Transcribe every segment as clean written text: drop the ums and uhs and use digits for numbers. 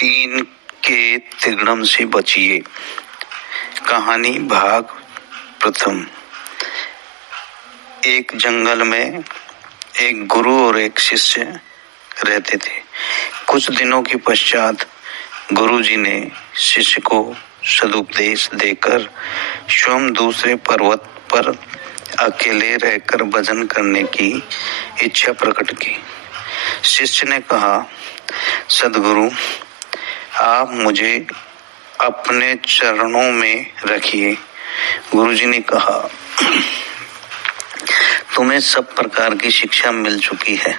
तीन के तिगड़म से बचिए। कहानी भाग प्रथम। एक जंगल में एक गुरु और एक शिष्य रहते थे। कुछ दिनों के पश्चात गुरुजी ने शिष्य को सदुपदेश देकर स्वयं दूसरे पर्वत पर अकेले रहकर भजन करने की इच्छा प्रकट की। शिष्य ने कहा, सद्गुरु, आप मुझे अपने चरणों में रखिए। गुरुजी ने कहा, तुम्हें सब प्रकार की शिक्षा मिल चुकी है।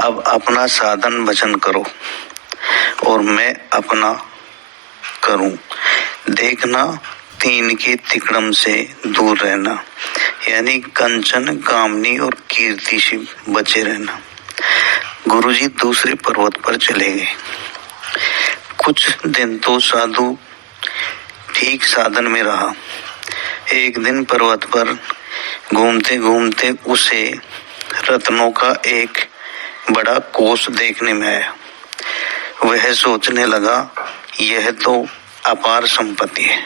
अब अपना साधन भजन करो और मैं अपना करूं। देखना, तीन के तिकड़म से दूर रहना, यानी कंचन, कामनी और कीर्ति से बचे रहना। गुरुजी दूसरे पर्वत पर चले गए। कुछ दिन तो साधु ठीक साधन में रहा। एक दिन पर्वत पर घूमते घूमते उसे रत्नों का एक बड़ा कोष देखने में आया। वह सोचने लगा, यह तो अपार संपत्ति है।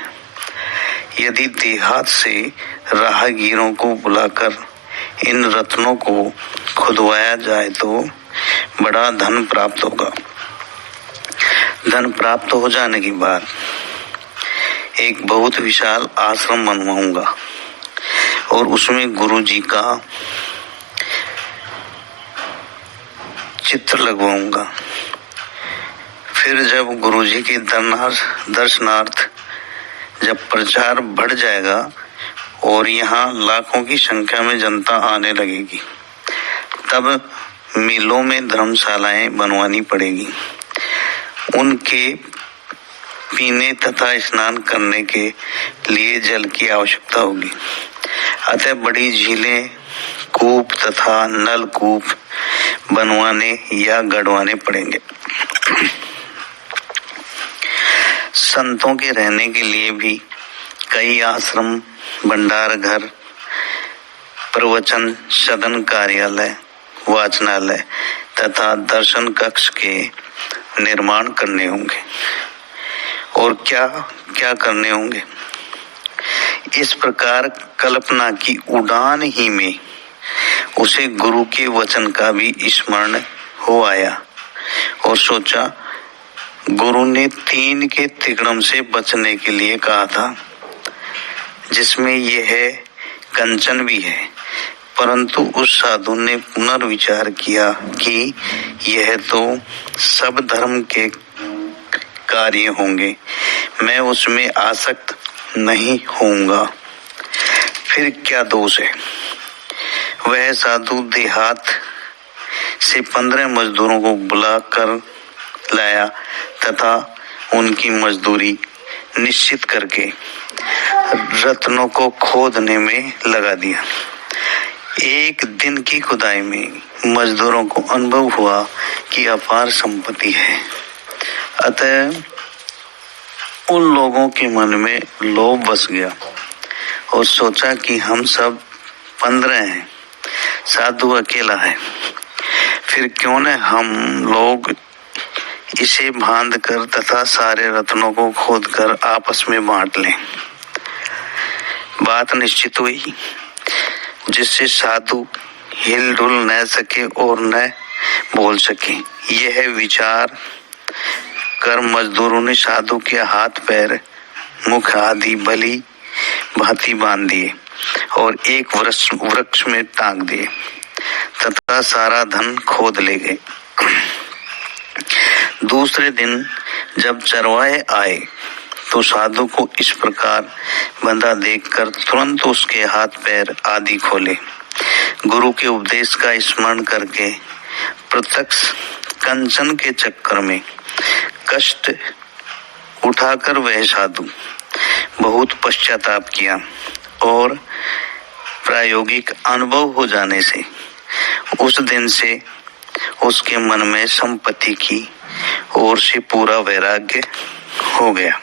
यदि देहात से राहगीरों को बुलाकर इन रत्नों को खुदवाया जाए तो बड़ा धन प्राप्त होगा। धन प्राप्त हो जाने के बाद एक बहुत विशाल आश्रम बनवाऊंगा और उसमें गुरुजी का चित्र लगवाऊंगा। फिर जब गुरुजी के दर्शनार्थ जब प्रचार बढ़ जाएगा और यहाँ लाखों की संख्या में जनता आने लगेगी, तब मिलों में धर्मशालाएं बनवानी पड़ेगी। उनके पीने तथा स्नान करने के लिए जल की आवश्यकता होगी। अतः बड़ी झीलें, कूप तथा नलकूप बनवाने या गढ़वाने पड़ेंगे। संतों के रहने के लिए भी कई आश्रम, भंडार घर, प्रवचन सदन, कार्यालय, वाचनालय तथा दर्शन कक्ष के निर्माण करने होंगे। और क्या क्या करने होंगे। इस प्रकार कल्पना की उड़ान ही में उसे गुरु के वचन का भी स्मरण हो आया और सोचा, गुरु ने तीन के तिगड़म से बचने के लिए कहा था, जिसमें यह कंचन भी है। परंतु उस साधु ने पुनर्विचार किया कि यह तो सब धर्म के कार्य होंगे, मैं उसमें आसक्त नहीं होऊंगा। फिर क्या दोष है। वह साधु देहात से 15 मजदूरों को बुला कर लाया तथा उनकी मजदूरी निश्चित करके रत्नों को खोदने में लगा दिया। एक दिन की खुदाई में मजदूरों को अनुभव हुआ कि अपार संपत्ति है। अतः उन लोगों के मन में लोभ बस गया और सोचा कि हम सब 15 हैं, साधु अकेला है। फिर क्यों न हम लोग इसे बांध कर तथा सारे रत्नों को खोद कर आपस में बांट लें। बात निश्चित हुई, जिससे साधु हिलडुल न सके और न बोल सके। यह विचार कर मजदूरों ने साधु के हाथ पैर, मुख आदि भली भांति बांध दिए और एक वृक्ष में टांग दिए तथा सारा धन खोद ले गए। दूसरे दिन जब चरवाहे आए तो साधु को इस प्रकार बंधा देखकर तुरंत उसके हाथ पैर आदि खोले। गुरु के उपदेश का स्मरण करके प्रत्यक्ष कंचन के चक्कर में कष्ट उठाकर वह साधु बहुत पश्चाताप किया और प्रायोगिक अनुभव हो जाने से उस दिन से उसके मन में संपत्ति की ओर से पूरा वैराग्य हो गया।